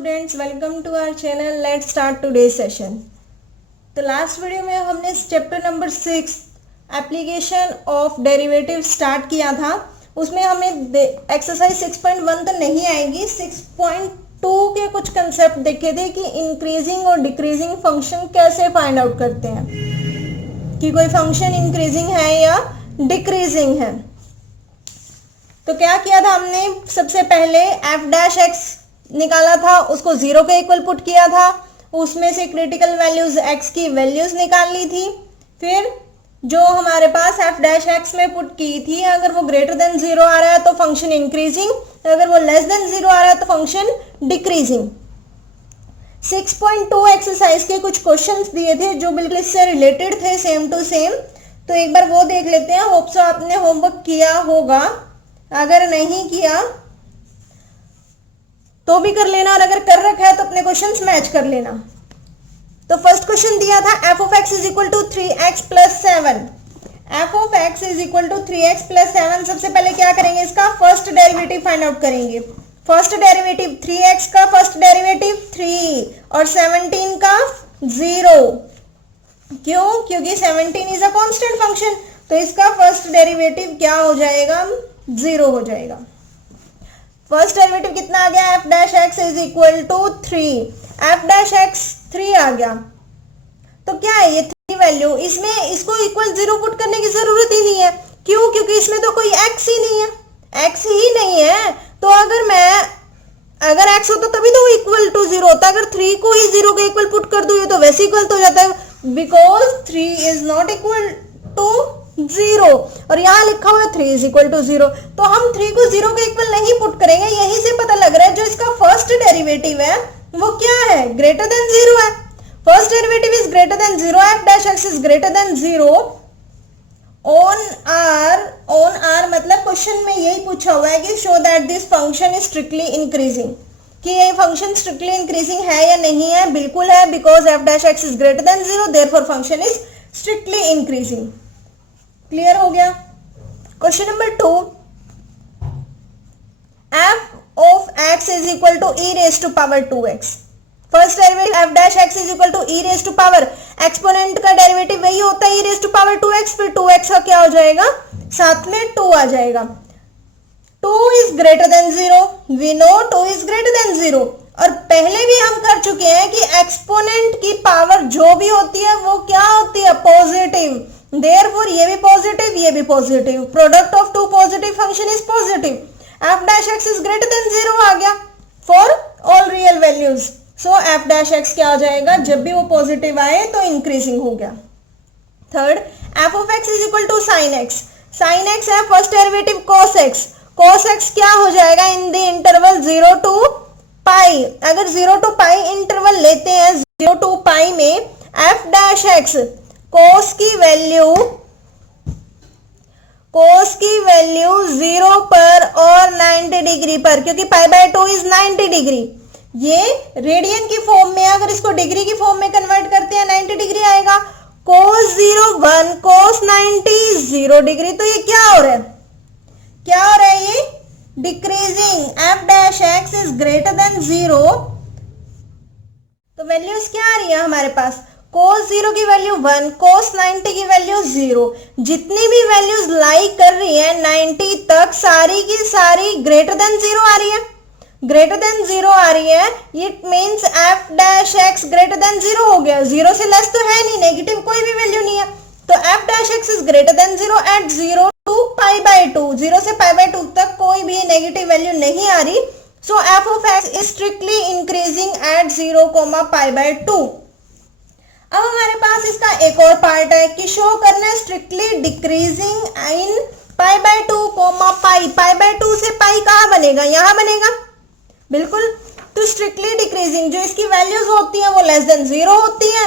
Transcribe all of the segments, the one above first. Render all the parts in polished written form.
Students, welcome to our channel. Let's start today's session. तो last video में हमने chapter number 6 application of derivative start किया था। उसमें हमें एक्सरसाइज 6.1 तो नहीं आएगी, 6.2 के कुछ कंसेप्ट देखे थे कि इंक्रीजिंग और डिक्रीजिंग फंक्शन कैसे फाइंड आउट करते हैं, कि कोई फंक्शन इंक्रीजिंग है या डिक्रीजिंग है। तो क्या किया था हमने, सबसे पहले एफ डैश एक्स निकाला था, उसको 0 के इक्वल पुट किया था, उसमें से क्रिटिकल वैल्यूज x की वैल्यूज निकाल ली थी। फिर जो हमारे पास एफ डैश एक्स में पुट की थी, अगर वो ग्रेटर देन 0 आ रहा है तो फंक्शन इंक्रीजिंग, अगर वो लेस देन 0 आ रहा है तो फंक्शन डिक्रीजिंग। 6.2 एक्सरसाइज के कुछ क्वेश्चंस दिए थे जो बिल्कुल इससे रिलेटेड थे, सेम टू सेम। तो एक बार वो देख लेते हैं। होप सो आपने होमवर्क किया होगा, अगर नहीं किया तो भी कर लेना, और अगर कर रखा है तो अपने क्वेश्चंस मैच कर लेना। तो फर्स्ट क्वेश्चन दिया था F of x is equal to 3x plus 7। F of x is equal to 3x plus 7। सबसे पहले क्या करेंगे, इसका फर्स्ट डेरिवेटिव फाइंड आउट करेंगे। फर्स्ट डेरिवेटिव 3x का फर्स्ट डेरिवेटिव 3 और 17 का 0। क्यों? क्योंकि 17 इज अ कांस्टेंट फंक्शन, तो इसका फर्स्ट डेरिवेटिव क्या हो जाएगा, 0 हो जाएगा। फर्स्ट डेरिवेटिव कितना आ गया, F dash x is equal to 3। F dash X 3 आ गया। तो क्या है ये 3 वैल्यू, इसमें इसको इक्वल 0 पुट करने की जरूरत ही नहीं है। क्यों? क्योंकि इसमें तो कोई x ही नहीं है, x ही नहीं है। तो अगर x होता तभी तो इक्वल टू 0 होता। अगर 3 को ही 0 के इक्वल पुट कर दूं, ये तो वैसे इक्वल तो हो जाता है, because 3 is not equal to 0, और यहाँ लिखा हुआ है 3 इज इक्वल टू 0। तो हम 3 को 0 के इक्वल नहीं पुट करेंगे। यहीं से पता लग रहा है जो इसका फर्स्ट डेरिवेटिव है वो क्या है, ग्रेटर देन 0 है। First derivative is greater than 0, F dash x is greater than 0 on R मतलब क्वेश्चन में यही पूछा हुआ है कि show that this function is strictly increasing, कि ये फंक्शन स्ट्रिक्टली इंक्रीजिंग है या नहीं है। बिल्कुल है, because F dash x is greater than 0, therefore function is strictly increasing. Clear हो गया। Question number 2, F of x is equal to E raise to power 2x। First derivative F dash x is equal to E raise to power, exponent का derivative वही होता है ई raise to power 2x, फिर 2x का क्या हो जाएगा, साथ में 2 आ जाएगा। 2 is greater than 0, we know 2 is greater than 0, और पहले भी हम कर चुके हैं कि एक्सपोनेंट की पावर जो भी होती है वो क्या होती है, पॉजिटिव। Therefore ये भी पॉजिटिव, ये भी positive, product of two positive function is positive. F dash x is greater than 0 आ गया for all real values. So F dash X क्या हो जाएगा, जब भी वो पॉजिटिव आए तो इंक्रीजिंग हो गया। Third, F of x is equal to sine X. Sine X है first derivative cos X. Cos X क्या हो जाएगा in the interval 0 to pi. अगर 0 टू पाई इंटरवल लेते हैं, 0 टू पाई में एफ डैश एक्स कोस की वैल्यू 0 पर और 90 डिग्री पर, क्योंकि पाई बाय 2 इज 90 डिग्री। ये रेडियन की फॉर्म में, अगर इसको डिग्री की फॉर्म में कन्वर्ट करते हैं 90 डिग्री आएगा। कोस 0 1, कोस 90 0 डिग्री। तो ये क्या हो रहा है, क्या हो रहा है, ये decreasing. F dash x is greater than 0, तो वैल्यूज क्या आ रही है हमारे पास, cos 0 की वैल्यू 1, cos 90 की वैल्यू 0। जितनी भी वैल्यूज लाई कर रही है 90 तक, सारी की सारी ग्रेटर देन 0 आ रही है, ग्रेटर देन 0 आ रही है। It means F dash X greater than 0 हो गया। 0 से लेस तो है नहीं, नेगेटिव कोई भी वैल्यू नहीं है। तो F dash x is greater than 0 at 0 to pi by 2। 0 से पाई बाय 2 तक कोई भी नेगेटिव वैल्यू नहीं आ रही। So F of x is strictly increasing at 0, pi by 2। अब हमारे पास इसका एक और पार्ट है कि शो करना है strictly decreasing in pi by 2, pi. Pi by 2 से पाई कहाँ बनेगा, यहाँ बनेगा, बिल्कुल। तो स्ट्रिक्टली डिक्रीजिंग, जो इसकी वैल्यूज होती हैं वो लेस देन 0 होती है,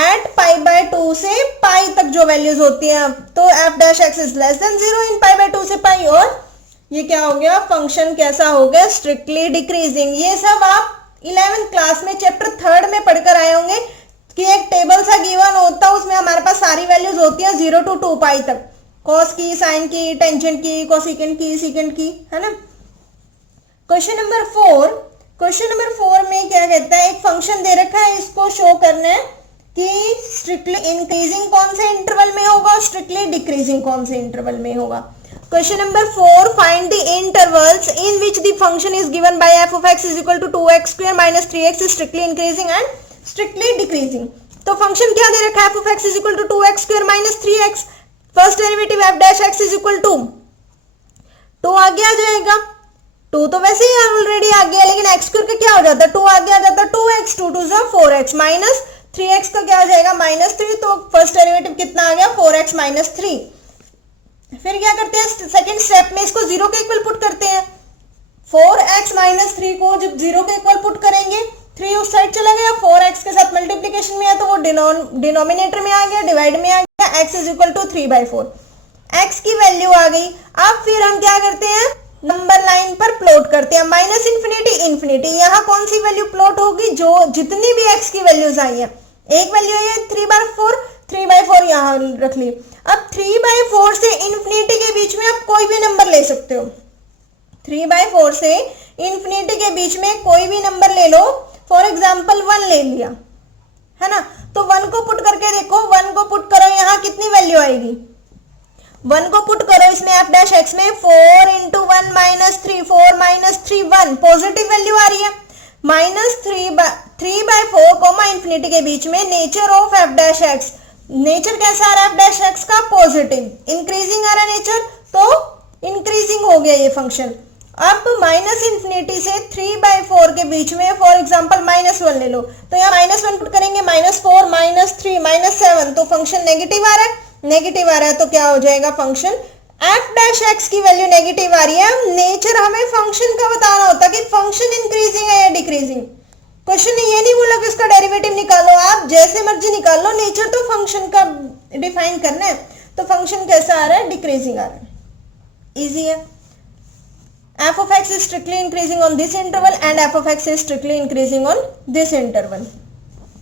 एट पाई बाय 2 से पाई तक जो वैल्यूज होती हैं। तो F dash x is less than 0 in pi by 2 से पाई, और ये क्या हो गया, फंक्शन कैसा हो गया, स्ट्रिक्टली डिक्रीजिंग। ये सब आप 11th क्लास में चैप्टर 3 में पढ़कर आए होंगे कि एक टेबल सा गिवन होता है, उसमें हमारे पास सारी वैल्यूज होती है 0 टू 2 पाई तक, कॉस की, साइन की, टेंजेंट की, कोसेकेंट की, सीकेंट की, है ना। क्वेश्चन नंबर 4, क्वेश्चन नंबर 4 में क्या कहता है, एक फंक्शन दे रखा है, इसको शो करना है कि स्ट्रिक्टली इंक्रीजिंग कौन से इंटरवल में होगा और स्ट्रिक्टली डिक्रीजिंग कौन से इंटरवल में होगा। Question number 4, find the intervals in which the function is given by f of x is equal to 2x square minus 3x is strictly increasing and strictly decreasing। तो function क्या दे रखा है, f of x is equal to 2x square minus 3x, first derivative f dash x is equal to 2 आगे आ जाएगा, 2 तो वैसे ही already आ गया, लेकिन x स्क्वायर का क्या हो जाता है, 2 आगे आ जाता है 2x, 2 2 जा 4x माइनस 3x का क्या आ जाएगा -3, तो फर्स्ट डेरिवेटिव कितना आ गया 4x - 3। फिर क्या करते हैं, सेकंड स्टेप में इसको 0 के इक्वल पुट करते हैं, 4x - 3 को जब 0 के इक्वल पुट करेंगे, 3 उस साइड चला गया, 4x के साथ मल्टीप्लीकेशन में है तो वो डिनोमिनेटर में आ गया, डिवाइड में आ गया, x is equal to 3/4, x की वैल्यू आ गई। अब फिर हम क्या करते हैं, नंबर लाइन पर प्लॉट करते हैं, -∞ इन्फिनिटी, यहाँ कौन सी वैल्यू प्लॉट होगी, जो जितनी भी x की वैल्यूज आई है, एक वैल्यू है 3/4 यहाँ रख ली। अब 3/4 से इन्फिनिटी के बीच में आप कोई भी नंबर ले सकते हो, 3/4 से इन्फिनिटी के बीच में कोई भी नंबर ले लो, फॉर एग्जाम्पल 1 ले लिया, है ना, तो 1 को पुट करके देखो, 1 को पुट करो, यहाँ कितनी वैल्यू आएगी, 1 को पुट करो इसमें f dash x में, 4 × 1 - 3, 4 - 3 1, पॉजिटिव वैल्यू आ रही है, -3/4 इन्फिनिटी के बीच में nature of f dash x, nature कैसा आ रहा है f dash x का, पॉजिटिव, इंक्रीजिंग आ रहा है नेचर, तो इंक्रीजिंग हो गया ये फंक्शन। अब -∞ से 3/4 के बीच में फॉर एग्जांपल -1 ले लो, तो यहाँ -1 पुट करेंगे, -4 - 3 -7, तो फंक्शन नेगेटिव आ रहा है, नेगेटिव आ रहा है तो क्या हो जाएगा, फंक्शन f dash x की वैल्यू नेगेटिव आ रही है। नेचर हमें फंक्शन का बताना होता है कि फंक्शन इंक्रीजिंग है या डिक्रीजिंग। क्वेश्चन ने ये नहीं बोला कि उसका डेरिवेटिव निकालो, आप जैसे मर्जी निकाल लो, नेचर तो फंक्शन का डिफाइन करना है, तो फंक्शन कैसा आ रहा है, डिक्रीजिंग आ रहा है, इजी है। f of x is strictly increasing on this interval and f of x is strictly increasing on this interval।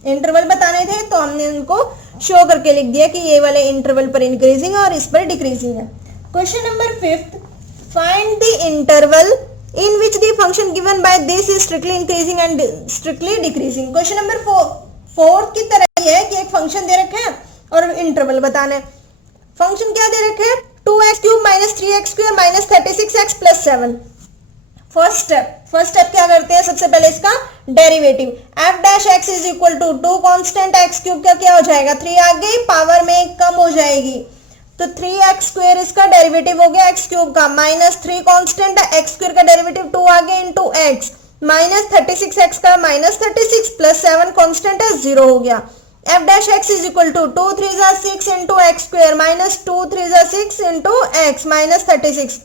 Interval बताने थे तो हमने उनको शो करके लिख दिया कि ये वाले इंटरवल पर इंक्रीजिंग है और इस पर डिक्रीजिंग है। Question number 5, find the interval in which the function given by this is strictly increasing and strictly decreasing. Question number 4 की तरह ही है कि एक फंक्शन दे रखे हैं और इंटरवल बताना है। फंक्शन क्या दे रखे हैं, 2x³ - 3x² - 36x + 7। First step क्या करते हैं, सबसे पहले इसका derivative, f dash x is equal to 2 constant x³ का क्या हो जाएगा, 3 आ गई, पावर में कम हो जाएगी, तो 3x² इसका डेरिवेटिव हो गया x³ का, -3 कांस्टेंट है, x² का डेरिवेटिव 2 आ गया इंटू x, -36x का -36 + 7 कांस्टेंट है, 0 हो गया। f dash x is equal to 2 3 जा 6 into x² -2 3 जा 6 into x -36।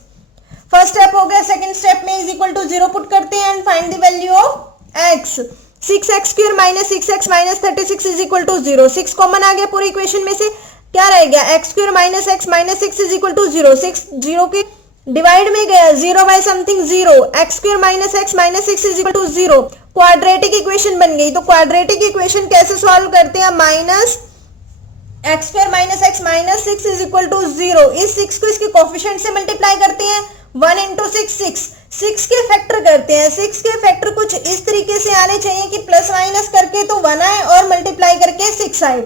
फर्स्ट स्टेप हो गया। सेकंड स्टेप में इज इक्वल टू 0 पुट करते हैं and find the value of x। 6x² - 6x - 36 is equal to 0। 6 common आ गया पूरी इक्वेशन में से, क्या रह गया, x² - x - 6 is equal to 0। 6 0 के डिवाइड में गया, 0 by something 0, x² - x - 6 is equal to 0। Quadratic equation बन गई। तो क्वाड्रेटिक इक्वेशन कैसे सॉल्व करते हैं, x² - x - 6 is equal to 0। इस 6 को इसके कोफिशिएंट से मल्टीप्लाई करते हैं, 1 into 6 6 के फैक्टर करते हैं। 6 के फैक्टर कुछ इस तरीके से आने चाहिए कि प्लस माइनस करके तो 1 आए और मल्टीप्लाई करके 6 आए।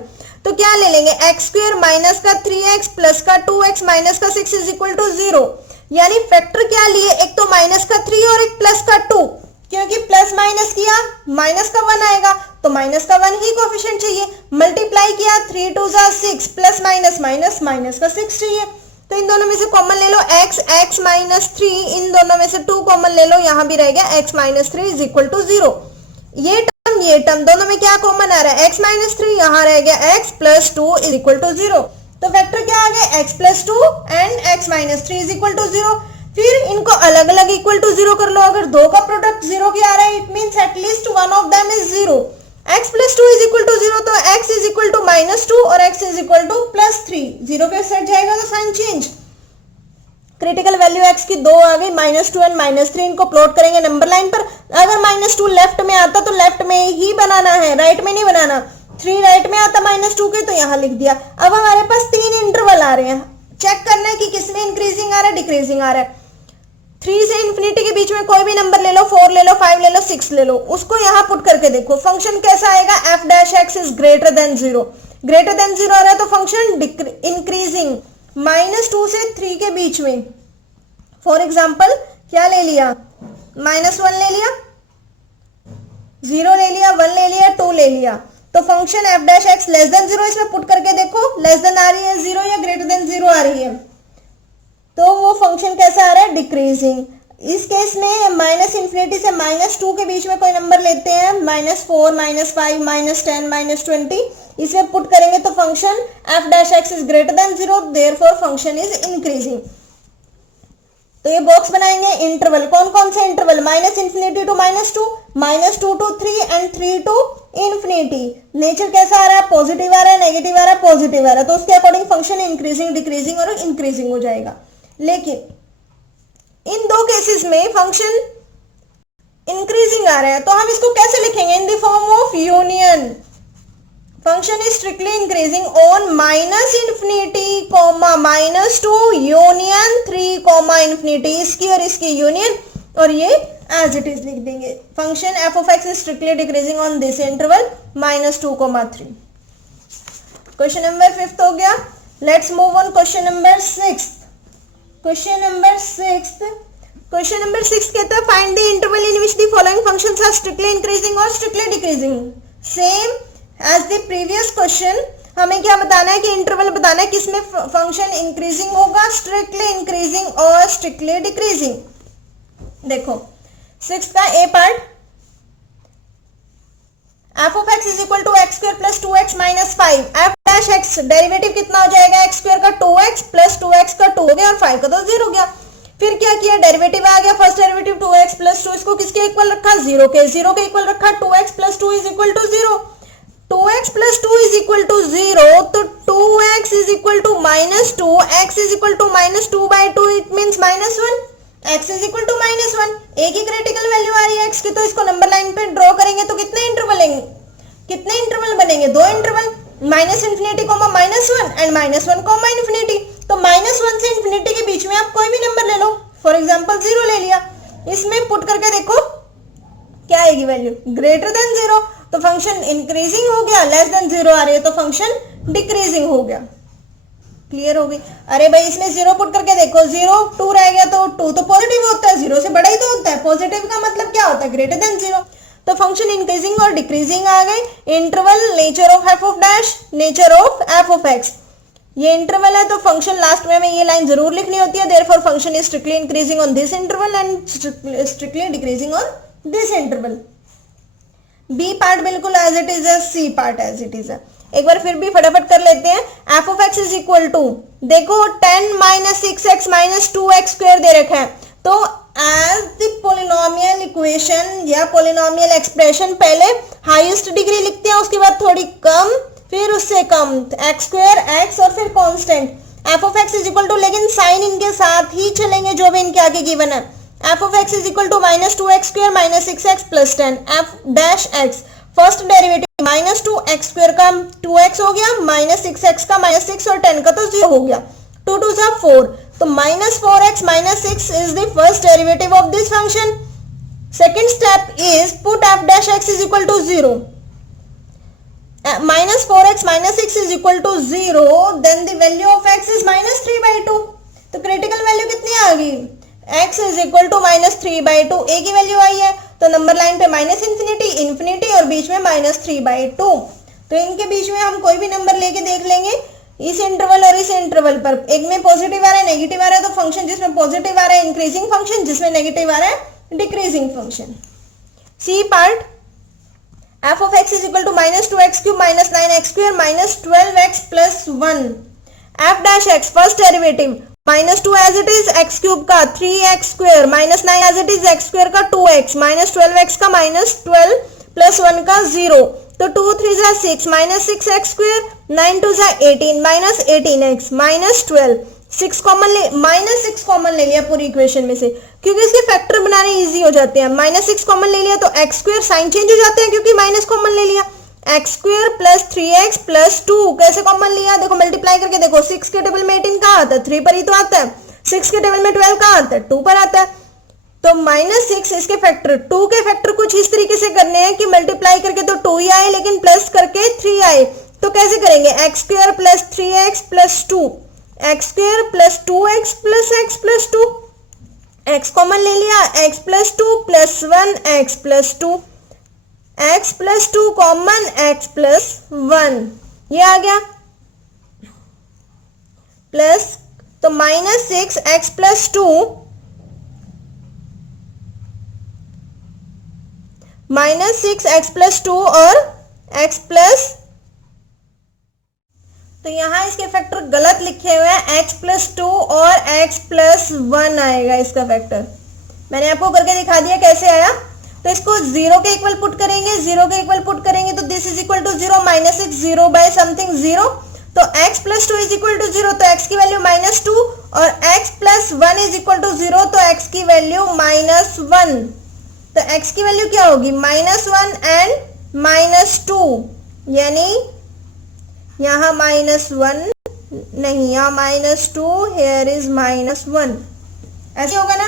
तो क्या ले लेंगे, x² माइनस का 3x प्लस का 2x माइनस का 6 इज इक्वल टू 0। यानी फैक्टर क्या लिए, एक तो माइनस का 3 और एक प्लस का 2, क्योंकि प्लस माइनस किया माइनस का 1 आएगा तो माइनस का 1 ही कोफिशिएंट चाहिए। मल्टीप्लाई किया 3 2 जा 6 प्लस माइनस माइनस माइनस का 6 चाहिए। तो इन दोनों में से कॉमन ले लो x, x - 3, इन दोनों में से 2 कॉमन ले लो, यहां भी रह गया x - 3 इज इक्वल टू 0। ये टर्म दोनों में क्या कॉमन आ रहा है, x - 3, यहां रह गया x + 2 इज इक्वल टू 0। तो वेक्टर क्या आ गया, x + 2 and x - 3 is equal to 0। फिर इनको अलग अलग इक्वल टू 0 कर लो। अगर दो का प्रोडक्ट 0 की आ रहा है, it means at least one of them is 0। x + 2 is equal to 0, तो x इज इक्वल टू -2 और x इज इक्वल टू +3। 0 के सेट जाएगा तो sign change. Critical value x की 2 आ गई, -2 एंड -3, इनको प्लॉट करेंगे नंबर लाइन पर। अगर -2 लेफ्ट में आता तो लेफ्ट में ही बनाना है, राइट में नहीं बनाना। 3 राइट में आता -2 के, तो यहाँ लिख दिया। अब हमारे पास 3 इंटरवल आ रहे हैं, चेक करना है कि किसमें इंक्रीजिंग आ रहा है, डिक्रीजिंग आ रहा है। 3 से इन्फिनिटी के बीच में कोई भी नंबर ले लो, 4 ले लो, 5 ले लो, 6 ले लो, उसको यहाँ पुट करके देखो फंक्शन कैसा आएगा, F dash x is greater than 0, greater than 0 आ रहा है तो फंक्शन इंक्रीजिंग। -2 से 3 के बीच में फॉर एग्जाम्पल क्या ले लिया, -1 ले लिया, 0 ले लिया, 1 ले लिया, 2 ले लिया, तो function F dash x less than 0 इसमें पुट करके देखो, लेस देन आ रही है 0 या ग्रेटर देन 0 आ रही है, तो वो फंक्शन कैसा आ रहा है, डिक्रीजिंग। इस केस में माइनस इंफिनिटी से -2 के बीच में कोई नंबर लेते हैं, -4, -5, -10, -20, इसमें पुट करेंगे तो function F dash x is greater than 0, therefore function is increasing. तो ये बॉक्स बनाएंगे, इंटरवल कौन कौन से interval, -infinity to -2, -2 to 3 and 3 to infinity. Nature कैसा आ रहा है, पॉजिटिव आ रहा है, नेगेटिव आ रहा है, पॉजिटिव आ रहा है, तो उसके अकॉर्डिंग फंक्शन इंक्रीजिंग, डिक्रीजिंग और इंक्रीजिंग हो जाएगा। लेकिन इन दो केसेस में फंक्शन इंक्रीजिंग आ रहा है तो हम इसको कैसे लिखेंगे, in the form of union. Function is strictly increasing on -infinity, -2 union 3, infinity, इसकी और इसकी यूनियन, और ये एज इट इज लिख देंगे। Function F of x is strictly decreasing on this interval -2, 3। Question number 5 हो गया। Let's move on question number 6। Question number 6 कहता है find the interval in which the following functions are strictly increasing और strictly decreasing. Same as the previous question, हमें क्या बताना है कि इंटरवल बताना है किसमें फंक्शन इंक्रीजिंग होगा, स्ट्रिक्टली इंक्रीजिंग और स्ट्रिक्टली डिक्रीजिंग। देखो 6 का A part, F of x is equal to X square plus 2x minus 5, F dash X derivative कितना हो जाएगा, एक्स स्क्वायर का 2x प्लस 2x का 2 हो गया और 5 का तो 0 हो गया। फिर क्या किया, डेरिवेटिव आ गया, फर्स्ट डेरिवेटिव 2x प्लस 2, इसको किसके इक्वल रखा, 0 के इक्वल रखा, 2x plus 2 is equal to 0, 2x plus 2 is equal to 0, तो 2x is equal to -2, x is equal to -2/2, it means -1, x is equal to -1। एक ही critical value आ रही है x की, तो इसको नंबर लाइन पे ड्रॉ करेंगे तो कितने इंटरवल बनेंगे, 2 इंटरवल, -इंफिनिटी, -1 एंड -1, इंफिनिटी। तो -1 से इंफिनिटी के बीच में आप कोई भी नंबर ले लो, फॉर एग्जांपल 0 ले लिया, इसमें पुट करके देखो क्या आएगी वैल्यू, ग्रेटर देन 0, तो फंक्शन इंक्रीजिंग हो गया, लेस देन 0 आ रही है तो फंक्शन डिक्रीजिंग हो गया। क्लियर हो गई। अरे भाई इसमें 0 पुट करके देखो, 0 2 रह गया, तो 2 तो पॉजिटिव होता है, 0 से बड़ा ही तो होता है, पॉजिटिव का मतलब क्या होता है, ग्रेटर देन 0, तो फंक्शन इंक्रीजिंग और डिक्रीजिंग आ गए। Interval, nature of F of dash, nature of F of x, ये इंटरवल है तो फंक्शन लास्ट में हमें ये लाइन जरूर लिखनी होती है, therefore function is strictly increasing on this interval and strictly decreasing on this interval. B part बिल्कुल एज इट इज है, C part as it is है। एक बार फिर भी फटाफट कर लेते हैं। F of x is equal to, देखो 10 - 6x - 2x स्क्वायर दे रखा है, तो एज द पोलिनोमियल इक्वेशन या पोलिनोमियल एक्सप्रेशन पहले हाईएस्ट डिग्री लिखते हैं, उसके बाद थोड़ी कम, फिर उससे कम, x स्क्वायर x और फिर constant f of x is equal to, लेकिन साइन इनके साथ ही चलेंगे जो भी इनके आगे गिवन है। F of x is equal to -2x square -6x plus 10, f dash x first derivative -2x square का 2x हो गया, -6x का -6 और 10 का तो 0 हो गया, 2 2 जा 4, तो -4x -6 is the first derivative of this function. Second step is put f dash x is equal to 0. -4x -6 is equal to 0, then the value of x is -3/2. तो क्रिटिकल वैल्यू कितनी आ गई, x is equal to -3/2, एक ही value आई है, तो number line पे -infinity, infinity और बीच में -3/2, तो इनके बीच में हम कोई भी नंबर लेके देख लेंगे इस इंटरवल और इस इंटरवल पर, एक में पॉजिटिव आ रहा है, नेगेटिव आ रहा है, तो फंक्शन जिसमें पॉजिटिव आ रहा है इंक्रीजिंग फंक्शन, जिसमें नेगेटिव आ रहा है decreasing function. C part, F of x is equal to -2x cube -9x square -12x plus 1, f dash x first derivative -2 as it is x cube का 3x square -9 as it is x square का 2x -12x का -12 plus 1 का 0, तो 2 3 जा 6 -6x square, 9 2 जा 18 -18x -12, 6 common ले लिया पूरी इक्वेशन में से, क्योंकि इसके फैक्टर बनाने इजी हो जाते हैं। -6 कॉमन ले लिया तो x स्क्वायर साइन चेंज हो जाते हैं क्योंकि माइनस कॉमन ले लिया, x square plus 3x plus 2 कैसे कॉमन लिया, देखो मल्टीप्लाई करके देखो, 6 के टेबल में 18 कहाँ आता है, 3 पर ही तो आता है, 6 के टेबल में 12 कहाँ आता है, 2 पर आता है, तो -6 इसके फैक्टर, 2 के फैक्टर कुछ इस तरीके से करने हैं कि मल्टीप्लाई करके तो 2 ही आए लेकिन प्लस करके 3 आए, तो कैसे करेंगे, x square plus 3x plus 2, x square plus 2x plus x plus 2, x common ले लिया, x plus 2 plus 1 x plus 2, x plus 2 common x plus 1, ये आ गया प्लस, तो -6 x प्लस 2 -6 x प्लस 2 और x प्लस, तो यहां इसके factor गलत लिखे हुए हैं, x प्लस 2 और x प्लस 1 आएगा इसका फैक्टर। मैंने आपको करके दिखा दिया कैसे आया। तो इसको 0 के इक्वल पुट करेंगे, 0 के इक्वल पुट करेंगे तो this is equal to 0, -6 0 by something 0, तो x plus 2 is equal to 0, तो x की वैल्यू -2 और x plus 1 is equal to 0, तो x की वैल्यू -1, तो x की वैल्यू क्या होगी, -1 एंड -2, यानी यहां -1 नहीं, यहां -2, हेयर इज -1, ऐसे होगा ना।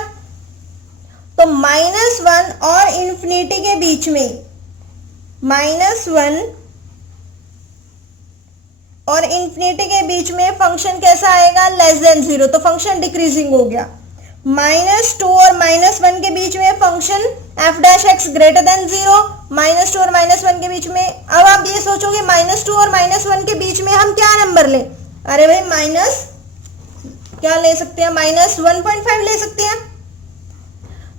तो -1 और इंफिनिटी के बीच में, -1 और इंफिनिटी के बीच में फंक्शन कैसा आएगा, लेस देन 0, तो फंक्शन डिक्रीजिंग हो गया। -2 और -1 के बीच में function f dash x greater than 0, -2 और -1 के बीच में। अब आप ये सोचोगे -2 और -1 के बीच में हम क्या नंबर लें, अरे भाई माइनस क्या ले सकते हैं, -1.5 ले सकते हैं।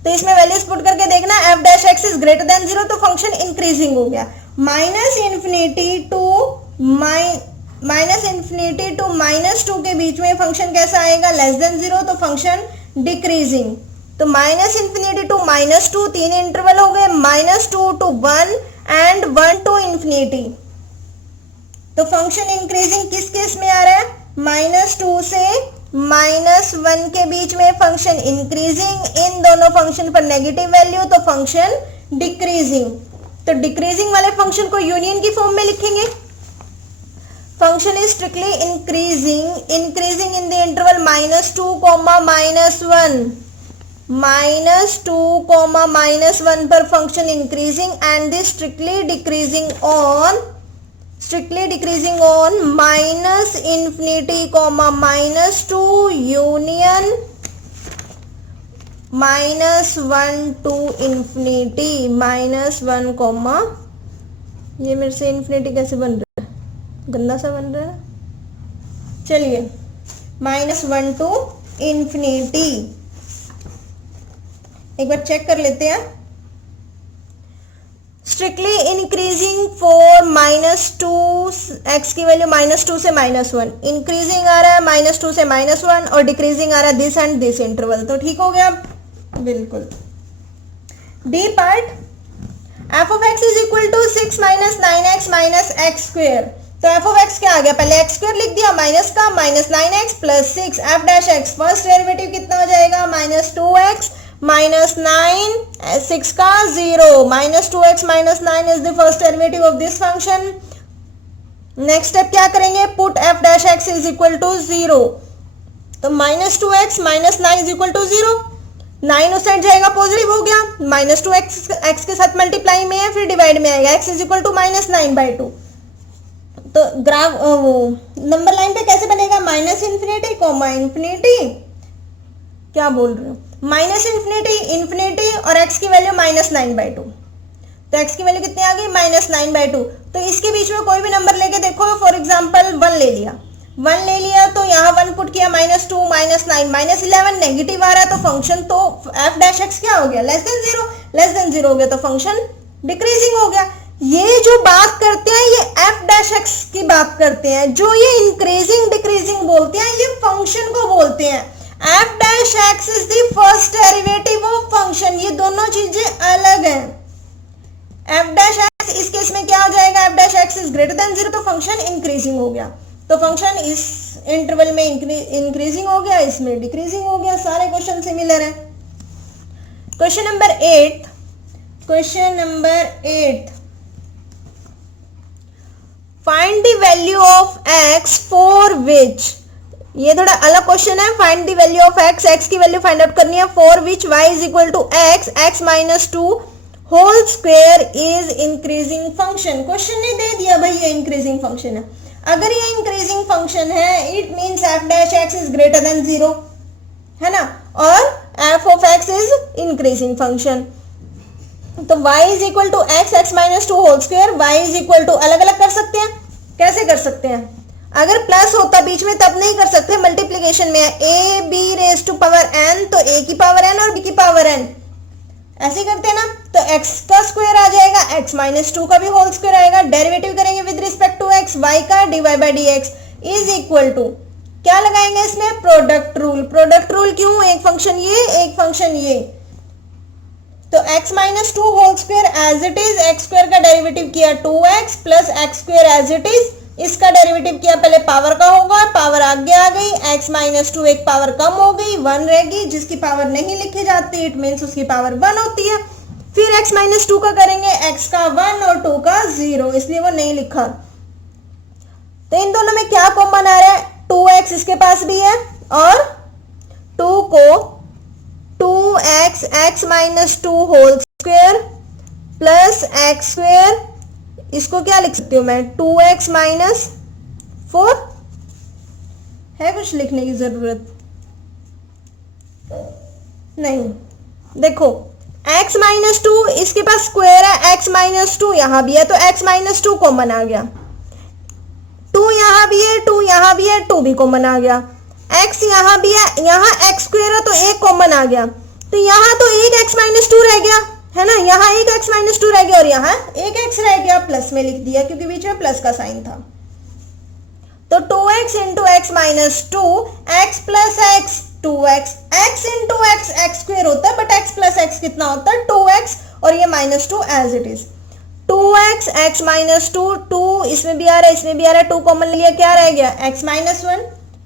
तो इसमें वैल्यूज पुट करके देखना, f dash x is greater than 0, तो फंक्शन इंक्रीजिंग हो गया। -∞ टू -2 के बीच में फंक्शन कैसा आएगा, लेस देन 0, तो फंक्शन डिक्रीजिंग। तो -∞ टू -2 तीन इंटरवल हो गए, -2 टू 1 एंड 1 टू इंफिनिटी। तो फंक्शन इंक्रीजिंग किस केस में आ रहा है, -2 से -1 के बीच में फंक्शन इंक्रीजिंग, इन दोनों फंक्शन पर नेगेटिव वैल्यू, तो फंक्शन डिक्रीजिंग। तो डिक्रीजिंग वाले फंक्शन को यूनियन की फॉर्म में लिखेंगे, function is strictly increasing in the interval -2, -1, -2, पर function increasing and this strictly decreasing on -∞, -2 union -1 to infinity, -1, ये मेरे से इन्फिनिटी कैसे बन रहा है, गंदा सा बन रहा है। चलिए -1 टू इंफिनिटी एक बार चेक कर लेते हैं। स्ट्रिक्टली इंक्रीजिंग फॉर -2, x की वैल्यू -2 से -1, इंक्रीजिंग आ रहा है -2 से -1 और डिक्रीजिंग आ रहा है दिस एंड दिस इंटरवल, तो ठीक हो गया बिल्कुल। D part, f of x is equal to 6 - 9x - x square, तो f of x क्या आ गया, पहले x स्क्वायर लिख दिया माइनस का, -9x plus 6, f dash x first derivative कितना हो जाएगा, -2x -9, 6 का 0, -2x -9 is the first derivative of this function. Next step क्या करेंगे, put f dash x is equal to 0, तो -2x -9 इज इक्वल टू 0, 9 उस साइड जाएगा पॉजिटिव हो गया, -2x x के साथ मल्टीप्लाई में है फिर डिवाइड में आएगा, x इज इक्वल टू -9/2, तो ग्राफ नंबर लाइन पे कैसे बनेगा, -∞, इंफिनिटी, क्या बोल रहे हो, -∞, इंफिनिटी और x की वैल्यू -9/2, तो x की वैल्यू कितनी आ गई, -9/2। तो इसके बीच में कोई भी नंबर लेके देखो, फॉर एग्जांपल 1 ले लिया, तो यहाँ 1 पुट किया, -2 -9 -11 नेगेटिव आ रहा है, तो फंक्शन तो f डैश x क्या हो गया, लेस देन 0 हो गया, तो फंक्शन डिक्रीजिंग हो गया। ये जो बात करते हैं ये f डैश x की बात करते हैं, जो ये इंक्रीजिंग डिक्रीजिंग बोलते हैं ये फंक्शन को बोलते हैं। f dash x is the first derivative of function, ये दोनों चीजें अलग हैं। f डैश x इस केस में क्या हो जाएगा, f dash x is greater than 0, तो फंक्शन इंक्रीजिंग हो गया, तो फंक्शन इस इंटरवल में इंक्रीजिंग हो गया, इसमें डिक्रीजिंग हो गया, सारे क्वेश्चन सिमिलर है। Question number 8, find the value of x for which ये थोड़ा अलग क्वेश्चन है। Find the value of x, x की वैल्यू फाइंड आउट करनी है। For which y is equal to x, x minus two whole square is increasing function. Question ने दे दिया भाई ये इंक्रीजिंग फंक्शन है। अगर ये इंक्रीजिंग फंक्शन है it means f dash x is greater than 0, है ना, और f of x is increasing function. तो y is equal to x, x minus two whole square, y is equal to अलग अलग कर सकते हैं। कैसे कर सकते हैं? अगर प्लस होता बीच में तब नहीं कर सकते, मल्टीप्लीकेशन में है a b raise to power n, तो a की पावर n और b की पावर n ऐसे करते हैं ना। तो x का स्क्वायर आ जाएगा, x माइनस टू का भी होल स्क्वायर आएगा। डेरिवेटिव करेंगे with respect to x, y का dy by d x is equal to क्या लगाएंगे इसमें? Product rule. प्रोडक्ट रूल क्यों? एक फंक्शन ये, एक फंक्शन ये, तो x minus two whole square as it is, x square का डेरिवेटिव किया 2x plus x square as it is, इसका डेरिवेटिव किया पहले पावर का होगा, पावर आगे आ गई, x माइनस टू एक पावर कम हो गई, 1 रहेगी, जिसकी पावर नहीं लिखी जाती इट मीन्स उसकी पावर 1 होती है। फिर x माइनस टू का करेंगे, x का 1 और 2 का 0, इसलिए वो नहीं लिखा। तो इन दोनों में क्या कॉमन आ रहा है? 2x इसके पास भी है और 2 को 2x x minus two whole square plus x square, इसको क्या लिख सकती हूँ मैं? 2x minus 4। है कुछ लिखने की जरूरत? नहीं। देखो x माइनस टू इसके पास स्क्वायर है, x माइनस टू यहां भी है, तो x माइनस टू कॉमन आ गया। 2 यहां भी है, 2 यहां भी है, 2 भी कॉमन आ गया। x यहां भी है, यहां x स्क्वायर है तो एक कॉमन आ गया, तो यहां तो एक x माइनस टू रह गया, है ना, यहाँ एक x माइनस टू रह गया और यहाँ एक x रह गया, प्लस में लिख दिया क्योंकि बीच में प्लस का साइन था। तो 2x into x minus to, x plus x 2x, x into x x square होता है बट x प्लस एक्स कितना होता है? 2x, और ये minus two as it is. 2x x minus two, 2 इसमें भी आ रहा है इसमें भी आ रहा है, 2 कॉमन लिया, क्या रह गया? x माइनस 1,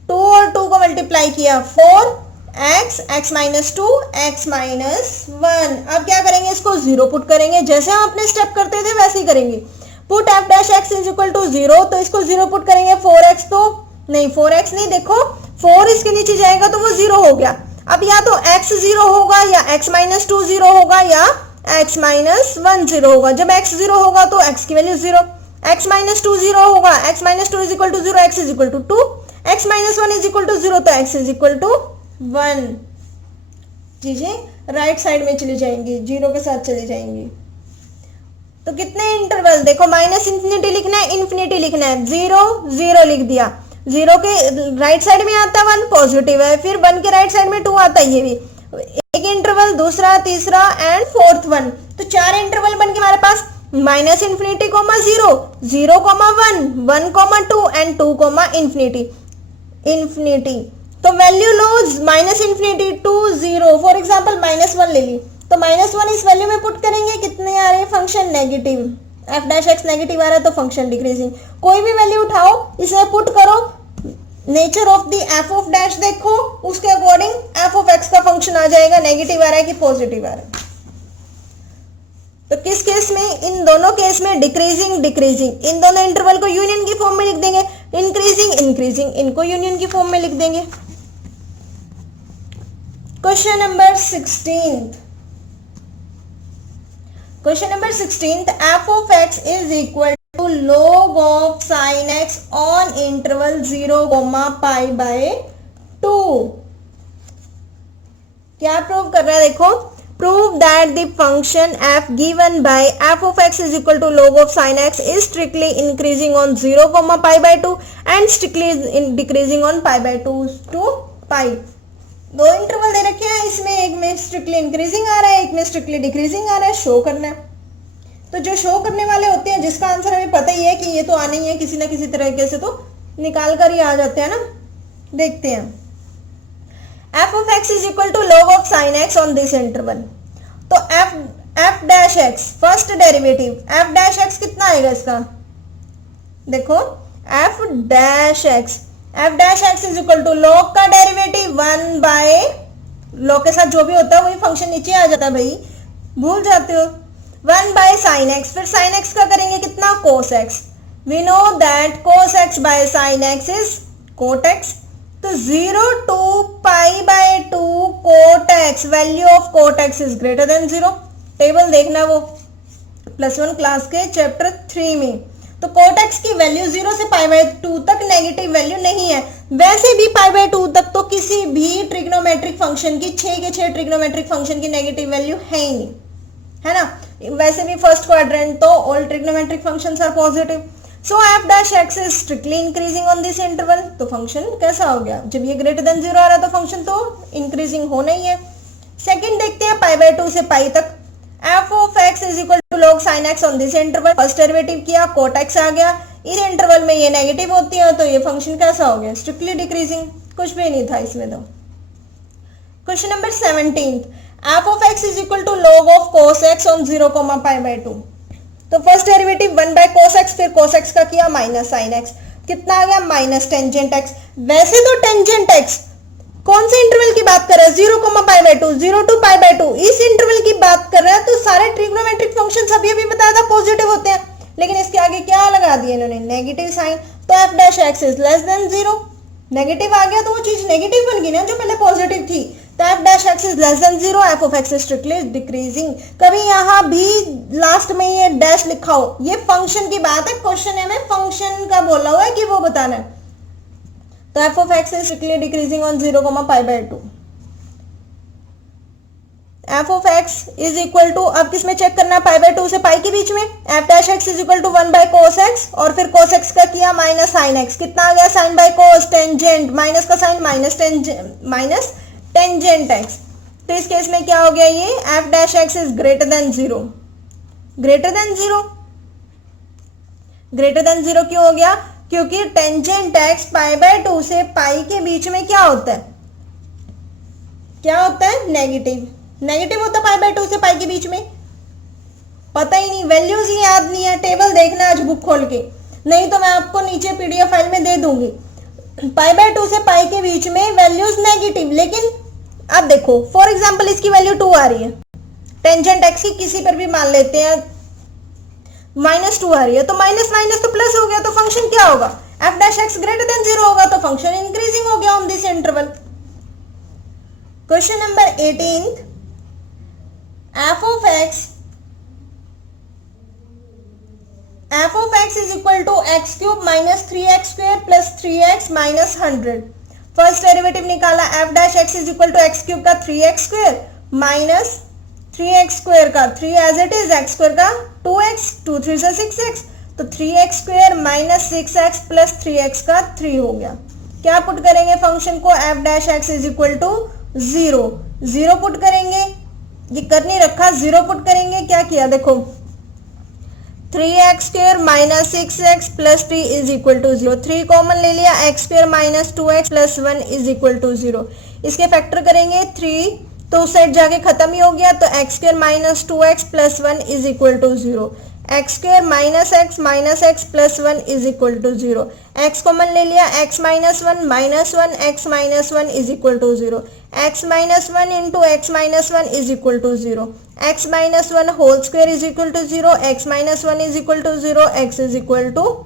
2 और 2 को मल्टीप्लाई किया 4x, x minus to, x minus 1। अब क्या करेंगे? इसको 0 पुट करेंगे, जैसे हम अपने स्टेप करते थे वैसे ही करेंगे। Put f dash x is equal to 0, तो इसको 0 पुट करेंगे। 4x तो नहीं, 4x नहीं, देखो 4 इसके नीचे जाएगा तो वो 0 हो गया। अब या तो x 0 होगा या x माइनस टू 0 होगा या x माइनस 1 0 होगा। जब x 0 होगा तो x की वैल्यू 0, x माइनस टू 0 होगा, x minus two is equal to 0, x is equal to 2, x minus 1 is equal to 0, तो x इज इक्वल टू 1। चीजें राइट साइड में चली जाएंगी, 0 के साथ चली जाएंगी। तो कितने इंटरवल? देखो माइनस इंफिनिटी लिखना है, इंफिनिटी लिखना है, 0 0 लिख दिया। 0 के राइट साइड में आता है 1, पॉजिटिव है, फिर 1 के राइट साइड में 2 आता है, ये भी एक इंटरवल, दूसरा, तीसरा एंड फोर्थ 1। तो 4 इंटरवल बन के हमारे पास minus infinity comma 0, 0 comma 1, 1 comma 2 and 2 comma infinity, infinity. तो वैल्यू लो minus infinity to 0, for example minus 1 ले ली, तो माइनस 1 इस वैल्यू में पुट करेंगे, कितने आ रहे हैं? Function negative, F dash X negative आ रहा है तो फंक्शन डिक्रीजिंग। कोई भी वैल्यू उठाओ इसमें पुट करो, nature of the F of dash देखो, उसके अकॉर्डिंग एफ ऑफ एक्स का फंक्शन आ जाएगा, नेगेटिव आ रहा है कि पॉजिटिव आ रहा है। तो किस केस में? इन दोनों केस में डिक्रीजिंग डिक्रीजिंग, इन दोनों इंटरवल को यूनियन की फॉर्म में लिख देंगे, इंक्रीजिंग इंक्रीजिंग इनको यूनियन की फॉर्म में लिख देंगे। Question number 16, question number 16, f of x is equal to log of sine x on interval 0, pi by 2। क्या प्रूव कर रहा है? देखो, prove that the function f given by f of x is equal to log of sin x is strictly increasing on 0, pi by 2 and strictly decreasing on pi by 2 to pi। दो interval दे रखे हैं, इसमें एक में strictly increasing आ रहा है, एक में स्ट्रिक्टली डिक्रीजिंग आ रहा है, शो करना है। तो जो शो करने वाले होते हैं जिसका आंसर हमें पता ही है कि ये तो आना ही है किसी ना किसी तरीके से, तो निकाल कर ही आ जाते हैं ना। देखते हैं, f of x is equal to log of sin x on this interval। तो f dash x first derivative, f dash x कितना आएगा इसका? देखो f dash x is equal to log का डेरिवेटिव 1 बाय, log के साथ जो भी होता है वही फंक्शन नीचे आ जाता है भाई, भूल जाते हो, 1 बाय साइन एक्स, फिर साइन एक्स का करेंगे कितना? cos x। We know that cos x by sine x is cot x। तो 0 to π/2 cot x, value of cot x is greater than 0। Table देखना वो +1 क्लास के चैप्टर 3 में। तो cot x की वैल्यू 0 से π/2 तक नेगेटिव वैल्यू नहीं है। वैसे भी π/2 तक तो किसी भी ट्रिग्नोमेट्रिक फंक्शन की 6 के 6 ट्रिग्नोमेट्रिक फंक्शन की नेगेटिव वैल्यू है ही नहीं, है ना। वैसे भी फर्स्ट क्वाड्रेंट तो all trigonometric functions are positive. So F dash x is strictly increasing on this interval. तो फंक्शन कैसा हो गया, जब ये ग्रेटर देन 0 आ रहा है तो फंक्शन तो इंक्रीजिंग होना ही है। सेकंड देखते हैं π/2 से पाई तक। F of x is equal to log sin x on this interval. First derivative किया, cot x आ गया। इस इंटरवल में ये नेगेटिव होती है तो ये फंक्शन कैसा हो गया, स्ट्रिक्टली डिक्रीजिंग। कुछ भी नहीं था इसमें। तो question number 17, f of x is equal to log of cos x on 0, π/2। तो फर्स्ट डेरिवेटिव 1/cos x, फिर cos x का किया माइनस sin x, कितना आ गया माइनस टेंजेंट x। वैसे तो टेंजेंट x कौन से इंटरवल की बात कर रहा है, 0, π/2, 0 to π/2 इस इंटरवल की बात कर रहा है। तो सारे ट्रिग्नोमेट्रिक फंक्शंस अभी अभी बताया था पॉजिटिव होते हैं, लेकिन इसके आगे क्या लगा दिया इन्होंने, नेगेटिव साइन। तो F dash x is less than 0, negative आ गया तो वो चीज नेगेटिव बन गई ना जो पहले पॉजिटिव थी। तो F dash x is less than 0, F of x is strictly decreasing. कभी यहाँ भी लास्ट में ये डैश लिखा हो, ये फंक्शन की बात है, क्वेश्चन में फंक्शन का बोला हुआ है कि वो बताना है। तो F of x is strictly decreasing on 0, π/2। F of x is equal to, अब किसमें चेक करना, π/2 से पाई के बीच में। F dash x is equal to 1/cos x, और फिर cos x का किया माइनस sin x, कितना आ गया sin/cos, टेंजेंट, माइनस का साइन माइनस टेंजेंट x। तो इस केस में क्या हो गया, ये F dash x is greater than 0। Greater than 0, greater than 0 क्यों हो गया, क्योंकि टेंजेंट x π/2 से पाई के बीच में क्या होता है, क्या होता है, नेगेटिव। नेगेटिव होता है π/2 से पाई के बीच में, पता ही नहीं, वैल्यूज ही याद नहीं है। टेबल देखना आज बुक खोल के, नहीं तो मैं आपको नीचे पीडीएफ फाइल में दे दूंगी। π/2 से पाई के बीच में वैल्यूज नेगेटिव, लेकिन अब देखो फॉर एग्जांपल इसकी वैल्यू 2 आ रही है, टेंजेंट x की किसी पर भी मान लेते हैं -2 आ रही है, तो माइनस माइनस तो प्लस हो गया, तो फंक्शन क्या होगा, F dash X greater than 0 होगा, तो फंक्शन इंक्रीजिंग हो गया on this interval. Question number 18, F of x is equal to X cube minus 3x² plus 3x minus 100। First derivative निकाला, F dash x is equal to X cube का 3x² minus 3x² का 3 as it is, x² का 2x, 2 3 से 6x, तो 3x² minus 6x plus 3x का 3 हो गया। क्या पुट करेंगे फंक्शन को, f dash x is equal to 0, 0 put करेंगे, ये कर नहीं रखा, 0 पुट करेंगे। क्या किया देखो, 3x² minus 6x plus 3 is equal to 0, 3 common ले लिया, x² minus 2x plus 1 is equal to 0। इसके फैक्टर करेंगे 3, तो उस साइड जाके खत्म ही हो गया, तो x² minus 2x plus 1 is equal to 0, x² minus x plus 1 is equal to 0, x common ले लिया, x minus 1 x minus 1 is equal to 0, x minus 1 into x minus 1 is equal to 0, x minus 1 whole square is equal to 0, x minus 1 is equal to 0, x is equal to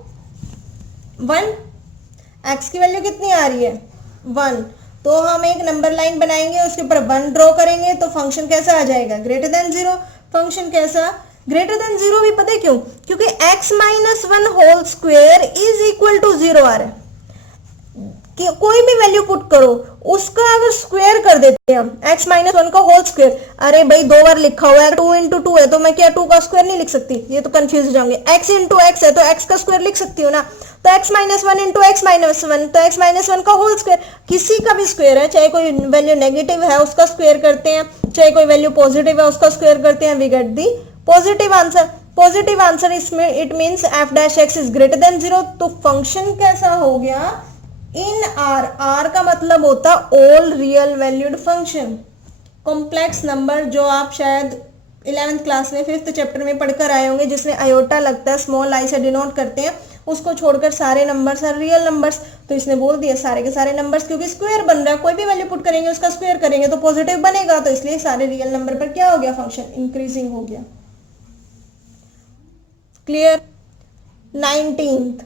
1। x की value कितनी आ रही है, 1, तो हम एक number line बनाएंगे, उसके ऊपर 1 ड्रॉ करेंगे, तो फंक्शन कैसा आ जाएगा, ग्रेटर देन 0। फंक्शन कैसा, ग्रेटर देन 0 भी पता है क्यों, क्योंकि x minus 1 whole square is equal to 0 आ रहा है। कि कोई भी वैल्यू पुट करो, उसका अगर स्क्वायर कर देते हैं x माइनस 1 का होल स्क्वायर, अरे भाई 2 बार लिखा हुआ है, 2 इंटू 2 है, तो मैं क्या 2 का स्क्वायर नहीं लिख सकती, ये तो कंफ्यूज हो जाऊंगे। x इंटू x है तो x का स्क्वायर लिख सकती हूँ ना, तो x minus 1 into x minus 1, तो x माइनस 1 का होल स्क्वायर, किसी का भी स्क्वायर है, चाहे कोई वैल्यू नेगेटिव है उसका स्क्वायर करते हैं, चाहे कोई वैल्यू पॉजिटिव है उसका स्क्वायर करते हैं, we get the positive answer. Positive answer इसमें it means F dash x is greater than 0, तो फंक्शन कैसा हो गया, इन आर, आर का मतलब होता all real valued function. Complex number जो आप शायद 11th क्लास में 5th चैप्टर में पढ़कर आए होंगे, जिसमें आयोटा लगता है, स्मॉल आई से डिनोट करते हैं, उसको छोड़कर सारे नंबर्स आर रियल नंबर्स। तो इसने बोल दिया सारे के सारे नंबर्स, क्योंकि स्क्वायर बन रहा है, कोई भी वैल्यू पुट करेंगे उसका स्क्वायर करेंगे तो पॉजिटिव बनेगा, तो इसलिए सारे रियल नंबर पर क्या हो गया, फंक्शन इंक्रीजिंग हो गया। Clear. 19th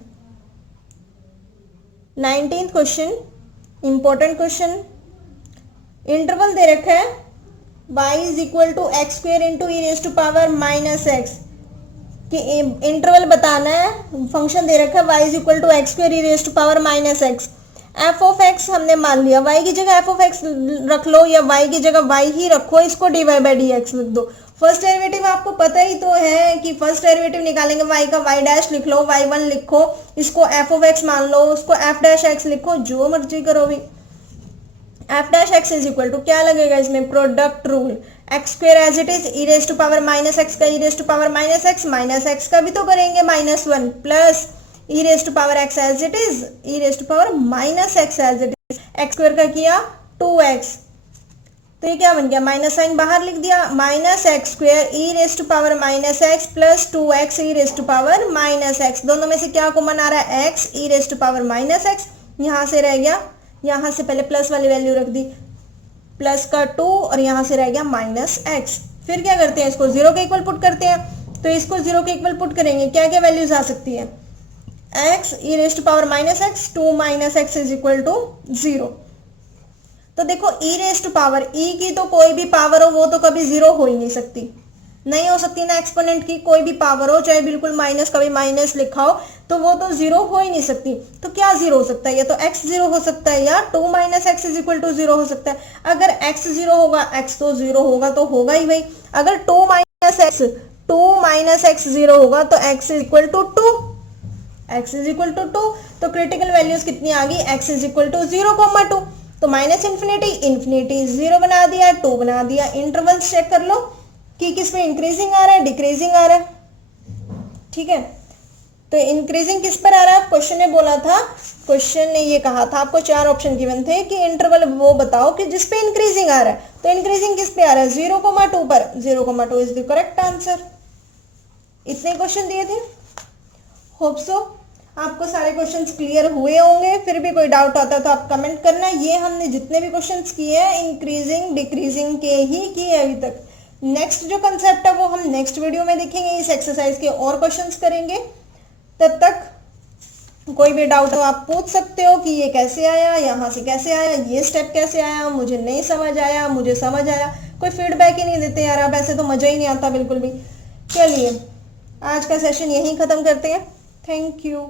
question, important question, interval दे रखा है y is equal to X square into E raise to power minus X, कि इंटरवल बताना है, फंक्शन दे रखा है y is equal to X square E raise to power minus X. F of X हमने मान लिया, y की जगह एफ ऑफ एक्स रख लो या y की जगह y ही रखो, इसको dy बाई डी एक्स लिख दो। फर्स्ट डेरिवेटिव आपको पता ही तो है कि फर्स्ट डेरिवेटिव निकालेंगे y का y डैश लिख लो, y1 लिखो, इसको एफ ऑफ एक्स मान लो, उसको एफ डैश एक्स लिखो, जो मर्जी करो भी। F dash x is equal to क्या लगेगा इसमें, product rule, X square as it is, E raise to power minus X का E raise to power minus X का भी तो करेंगे -1 plus E raise to power X as it is, E raise to power minus X as it is, X square का किया 2x, तो ये क्या बन गया, माइनस साइन बाहर लिख दिया, minus x square E raise to power minus x plus 2x e raise to power minus x. दोनों में से क्या कॉमन आ रहा है, x e raise to power minus x, यहाँ से रह गया, यहाँ से पहले प्लस वाली वैल्यू रख दी, प्लस का 2 और यहाँ से रह गया माइनस एक्स। फिर क्या करते हैं, इसको 0 के इक्वल पुट करते हैं, तो इसको 0 के इक्वल पुट करेंगे, क्या क्या वैल्यूज आ सकती है, x e raise to power minus x, 2 minus x is equal to 0। तो देखो e raise to power, e की तो कोई भी पावर हो वो तो कभी 0 हो ही नहीं सकती, नहीं हो सकती ना, एक्सपोनेंट की कोई भी पावर हो, चाहे बिल्कुल माइनस का भी माइनस लिखा हो, तो वो तो 0 हो ही नहीं सकती। तो क्या 0 हो सकता है, या तो x 0 हो सकता है या 2 minus x is equal to 0 हो सकता है। अगर x 0 होगा, x तो 0 होगा तो होगा ही भाई, अगर 2 माइनस एक्स 0 होगा तो x is equal to 2, x is equal to 2, तो क्रिटिकल वैल्यूज कितनी आ गई, x इज इक्वल टू 0,2, तो माइनस इन्फिनिटी 0 बना दिया, 2 बना दिया। इंटरवल्स चेक कर लो कि किस में इंक्रीजिंग आ रहा है, डिक्रीजिंग आ रहा है, ठीक है। तो इंक्रीजिंग किस पर आ रहा है, क्वेश्चन ने बोला था, क्वेश्चन ने ये कहा था आपको 4 ऑप्शन गिवन थे कि इंटरवल वो बताओ कि जिस पे इंक्रीजिंग आ रहा है, तो इंक्रीजिंग किस पे आ रहा है, 0,2 पर, 0,2 इज द करेक्ट आंसर। इतने क्वेश्चन दिए थे, होप सो आपको सारे क्वेश्चंस क्लियर हुए होंगे। फिर भी कोई डाउट आता है तो आप कमेंट करना। ये हमने जितने भी क्वेश्चंस किए हैं इंक्रीजिंग डिक्रीजिंग के ही किए अभी तक। नेक्स्ट जो कंसेप्ट है वो हम नेक्स्ट वीडियो में देखेंगे, इस एक्सरसाइज के और क्वेश्चंस करेंगे। तब तक कोई भी डाउट हो आप पूछ सकते हो कि ये कैसे आया, यहाँ से कैसे आया, ये स्टेप कैसे आया, मुझे नहीं समझ आया, मुझे समझ आया। कोई फीडबैक ही नहीं देते यार आप, ऐसे तो मजा ही नहीं आता बिल्कुल भी। चलिए आज का सेशन यहीं खत्म करते हैं। Thank you.